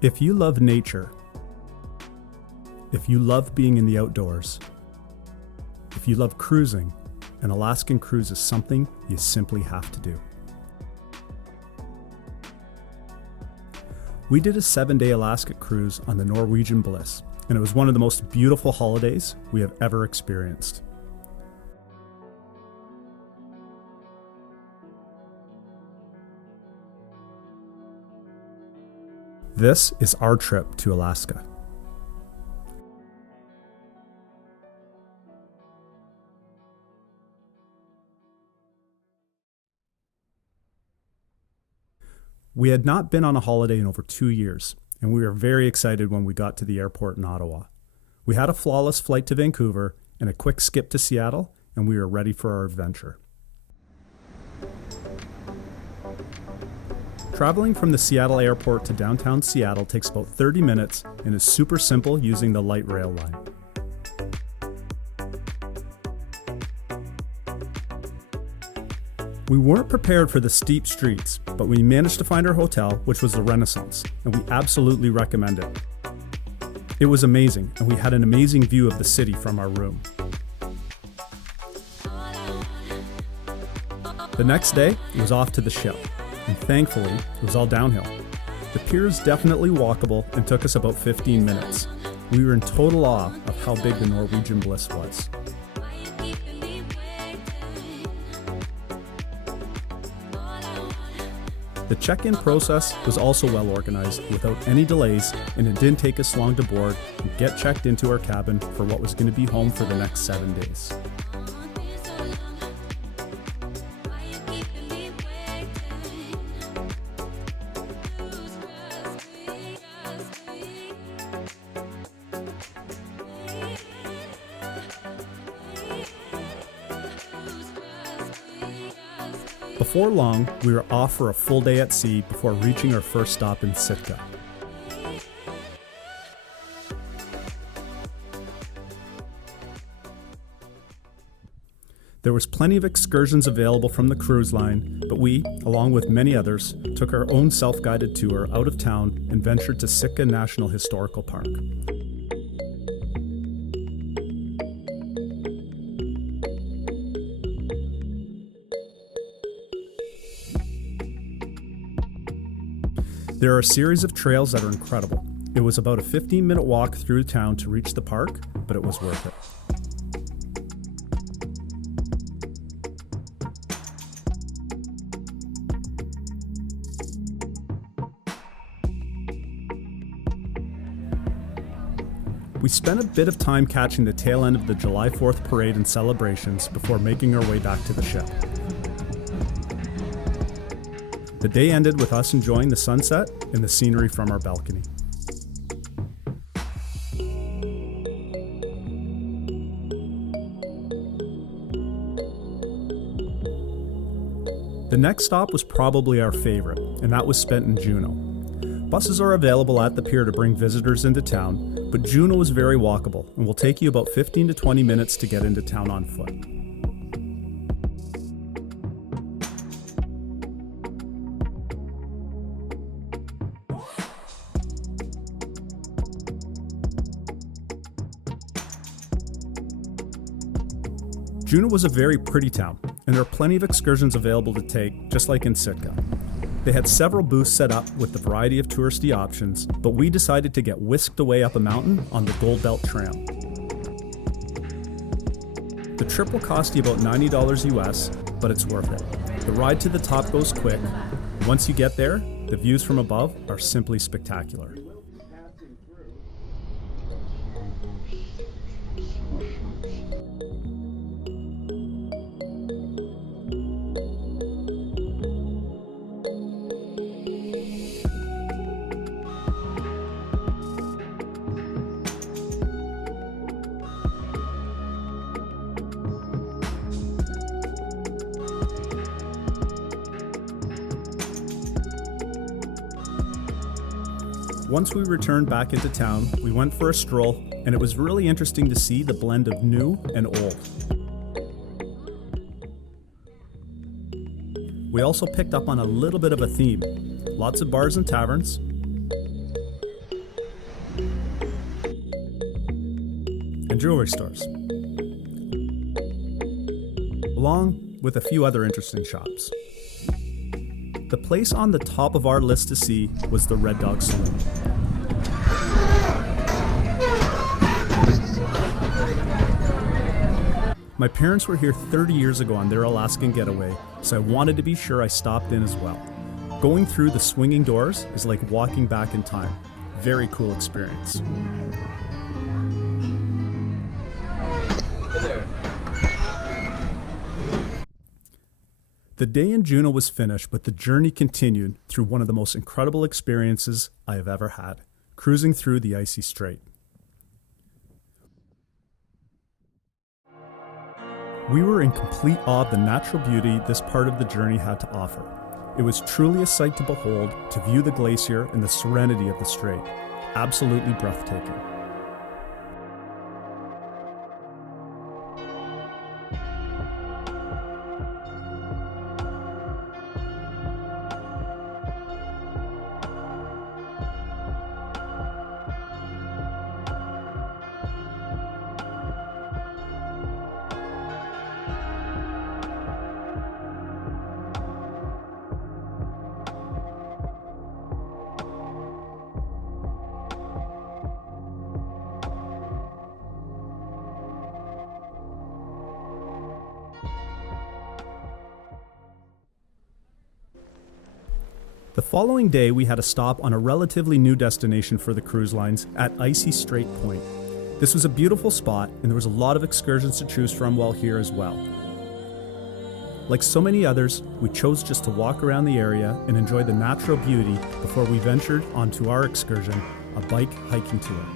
If you love nature, if you love being in the outdoors, if you love cruising, an Alaskan cruise is something you simply have to do. We did a 7-day Alaska cruise on the Norwegian Bliss, and it was one of the most beautiful holidays we have ever experienced. This is our trip to Alaska. We had not been on a holiday in over 2 years, and we were very excited when we got to the airport in Ottawa. We had a flawless flight to Vancouver and a quick skip to Seattle, and we were ready for our adventure. Traveling from the Seattle airport to downtown Seattle takes about 30 minutes and is super simple using the light rail line. We weren't prepared for the steep streets, but we managed to find our hotel, which was the Renaissance, and we absolutely recommend it. It was amazing, and we had an amazing view of the city from our room. The next day, it was off to the ship, and thankfully, it was all downhill. The pier is definitely walkable and took us about 15 minutes. We were in total awe of how big the Norwegian Bliss was. The check-in process was also well organized without any delays, and it didn't take us long to board and get checked into our cabin for what was going to be home for the next 7 days. Before long, we were off for a full day at sea before reaching our first stop in Sitka. There was plenty of excursions available from the cruise line, but we, along with many others, took our own self-guided tour out of town and ventured to Sitka National Historical Park. There are a series of trails that are incredible. It was about a 15-minute walk through town to reach the park, but it was worth it. We spent a bit of time catching the tail end of the July 4th parade and celebrations before making our way back to the ship. The day ended with us enjoying the sunset and the scenery from our balcony. The next stop was probably our favorite, and that was spent in Juneau. Buses are available at the pier to bring visitors into town, but Juneau is very walkable and will take you about 15 to 20 minutes to get into town on foot. Juneau was a very pretty town, and there are plenty of excursions available to take, just like in Sitka. They had several booths set up with a variety of touristy options, but we decided to get whisked away up a mountain on the Gold Belt Tram. The trip will cost you about $90 US, but it's worth it. The ride to the top goes quick. Once you get there, the views from above are simply spectacular. Once we returned back into town, we went for a stroll, and it was really interesting to see the blend of new and old. We also picked up on a little bit of a theme. Lots of bars and taverns, and jewelry stores, along with a few other interesting shops. The place on the top of our list to see was the Red Dog Saloon. My parents were here 30 years ago on their Alaskan getaway, so I wanted to be sure I stopped in as well. Going through the swinging doors is like walking back in time. Very cool experience. The day in Juneau was finished, but the journey continued through one of the most incredible experiences I have ever had, cruising through the Icy Strait. We were in complete awe of the natural beauty this part of the journey had to offer. It was truly a sight to behold, to view the glacier and the serenity of the strait. Absolutely breathtaking. The following day, we had a stop on a relatively new destination for the cruise lines at Icy Strait Point. This was a beautiful spot, and there was a lot of excursions to choose from while here as well. Like so many others, we chose just to walk around the area and enjoy the natural beauty before we ventured onto our excursion, a bike hiking tour.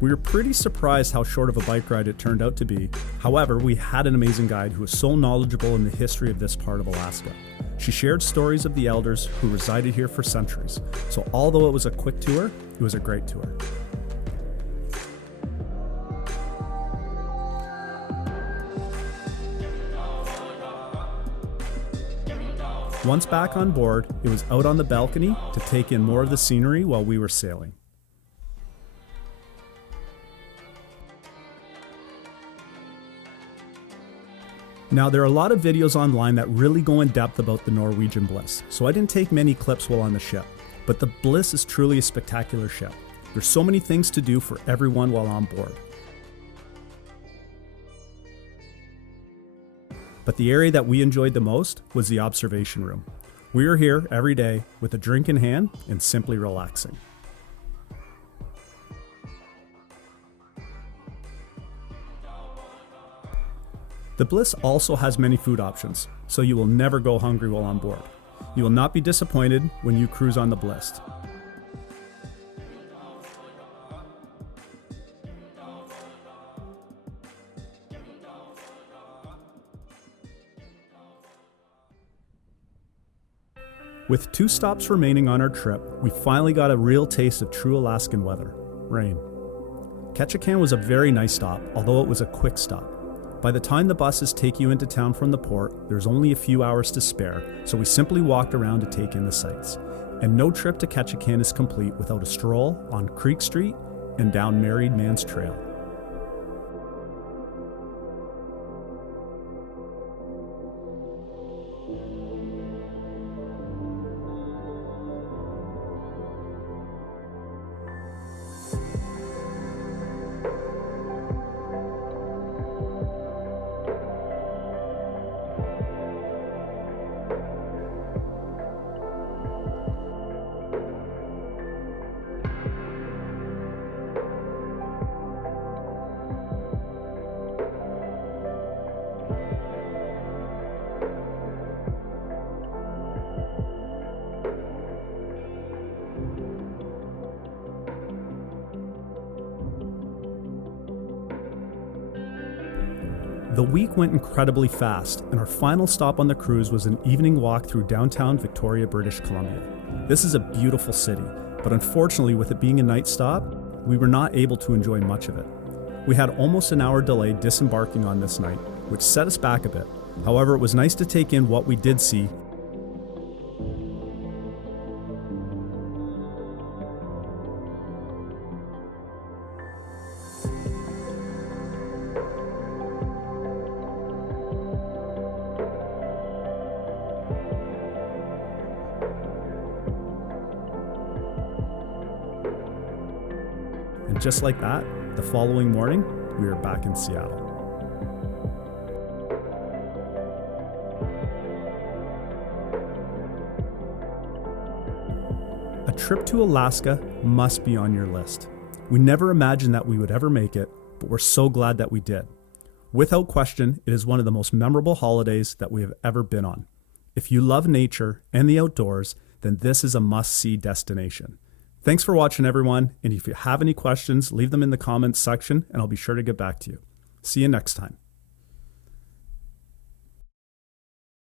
We were pretty surprised how short of a bike ride it turned out to be. However, we had an amazing guide who was so knowledgeable in the history of this part of Alaska. She shared stories of the elders who resided here for centuries. So although it was a quick tour, it was a great tour. Once back on board, it was out on the balcony to take in more of the scenery while we were sailing. Now, there are a lot of videos online that really go in depth about the Norwegian Bliss, so I didn't take many clips while on the ship. But the Bliss is truly a spectacular ship. There's so many things to do for everyone while on board. But the area that we enjoyed the most was the observation room. We were here every day with a drink in hand and simply relaxing. The Bliss also has many food options, so you will never go hungry while on board. You will not be disappointed when you cruise on the Bliss. With 2 stops remaining on our trip, we finally got a real taste of true Alaskan weather: rain. Ketchikan was a very nice stop, although it was a quick stop. By the time the buses take you into town from the port, there's only a few hours to spare, so we simply walked around to take in the sights. And no trip to Ketchikan is complete without a stroll on Creek Street and down Married Man's Trail. The week went incredibly fast, and our final stop on the cruise was an evening walk through downtown Victoria, British Columbia. This is a beautiful city, but unfortunately with it being a night stop, we were not able to enjoy much of it. We had almost an hour delay disembarking on this night, which set us back a bit. However, it was nice to take in what we did see. And just like that, the following morning, we were back in Seattle. A trip to Alaska must be on your list. We never imagined that we would ever make it, but we're so glad that we did. Without question, it is one of the most memorable holidays that we have ever been on. If you love nature and the outdoors, then this is a must-see destination. Thanks for watching, everyone, and if you have any questions, leave them in the comments section and I'll be sure to get back to you. See you next time.